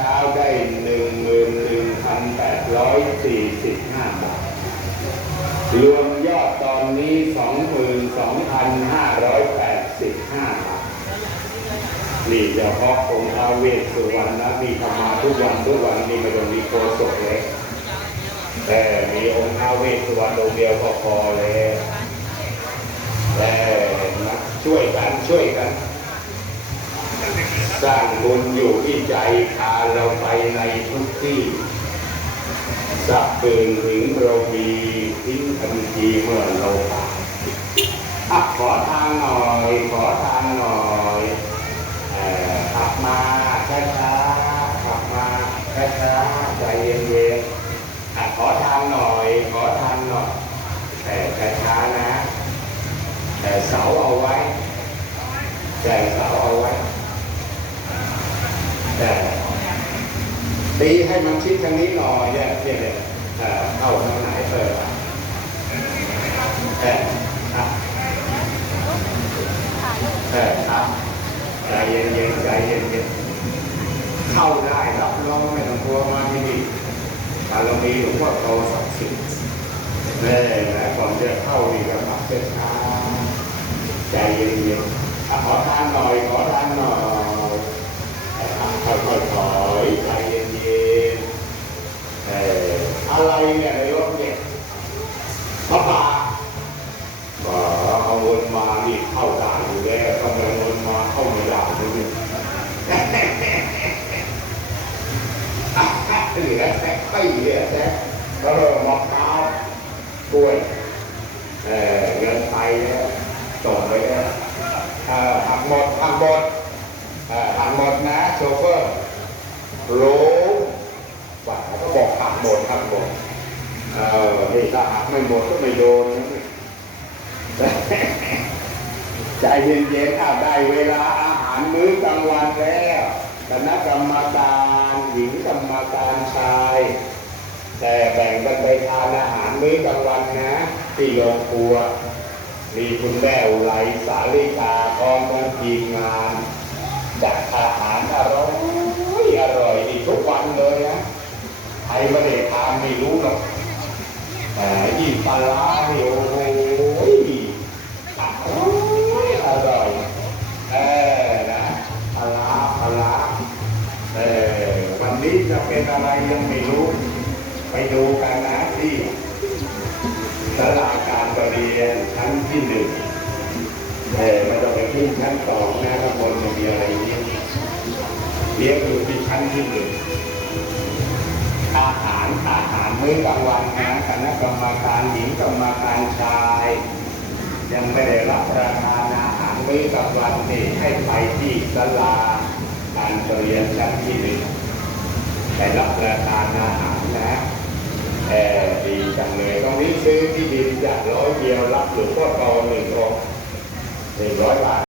ช้าได้หนึ่งหมื่นหนึ่งพันแปดร้อยสี่สิบห้าบาท รวมยอดตอนนี้สองหมื่นสองพันห้าร้อยแปดสิบห้าบาท นี่เฉพาะองค์ทาวเวสสุวรรณนะมีธรรมาทุกวันทุกวันนี่ไม่ต้องมีโคศกเลยแต่มีองค์ทาวเวสสุวรรณองค์เดียวก็พอเลยแต่ช่วยกันช่วยกัน สร้างบุญอยู่ที่ใจพาเราไปในทุกที่สักปืนถึงเรามีทิ้งทันทีเมื่อเราตายอะขอทางหน่อย ขอทางหน่อยเออขับมาช้าๆขับมาช้าๆใจเย็นๆอะขอทางหน่อย ขอทางหน่อยแต่ช้าๆนะ แต่เสาเอาไว้แต่เสาเอาไว้ แต่ ตีให้มันชิดทางนี้หน่อยเนี่ยเนี่ยเนี่ยเอ่อเข้าทางไหนเปิดอะเอออะเออครับใจเย็นเย็นใจเย็นเย็นเข้าได้รับรองไม่ต้องกลัวมาที่นี่บารมีหลวงพ่อโตศักสิทธิ์แน่ก่อนจะเข้านี่ก็มักจะช้าใจเย็นเย็นๆขอทานหน่อยขอทานหน่อย ค่อยๆถอยใจเย็นๆเอ่ออะไรเนี่ยในรถเนี่ยพระบาก็เอาวนมานี่เข้าด่านอยู่แล้วทำไมวนมาเข้าไม่ได้เลย เหลือแต่ไข่เหลือแต่ก็เริ่มมะพร้าวกล้วยเออเงินไปแล้วส่งไปแล้วเออหักหมดหักหมดอ่าหักหมดนะโชเฟอร์รู้ว่าเขาบอกหักหมดหักหมดเออนี่ถ้าหักไม่หมดก็ไม่โดนใจเย็นๆอ้าวได้เวลาอาหารมื้อกลางวันแล้วคณะกรรมการ ญิงกรรมการชาย แต่แบ่งกันไปทานอาหารมื้อกลางวันนะ ที่โรงครัว มีคุณแม่อุไรสาลิกาพร้อมทั้งทีมงานจัดอาหารอร่อยอร่อยทุกวันเลยนะใครไม่ได้ทานไม่รู้หรอกแต่ยิ่ปลาร้านี่ เป็นอะไรยังไม่รู้ ไปดูกันนะที่สลาการประเรียนชั้นที่หนึ่งแต่ม่ต้องไปขึ้นชั้นสองนะข้างบนมันมีอะไรเลี้ยงเลี้ยงอยู่ที่ชั้นที่หนึ่งอาหารอาหารมื้อกลางวันนะคณะกรรมการหญิงกรรมการชาย ยังไม่ได้รับประทานอาหารมื้อกลางวันนี่ให้ไปที่ศาลาการเรียนชั้นที่หนึ่ง ได้รับประทานอาหารแล้วแอบดีจังเลยตรงนี้ซื้อที่ดินจากร้อยเดียวรับหลวงพ่อโตหนึ่งองหนึ่งร้อยบาท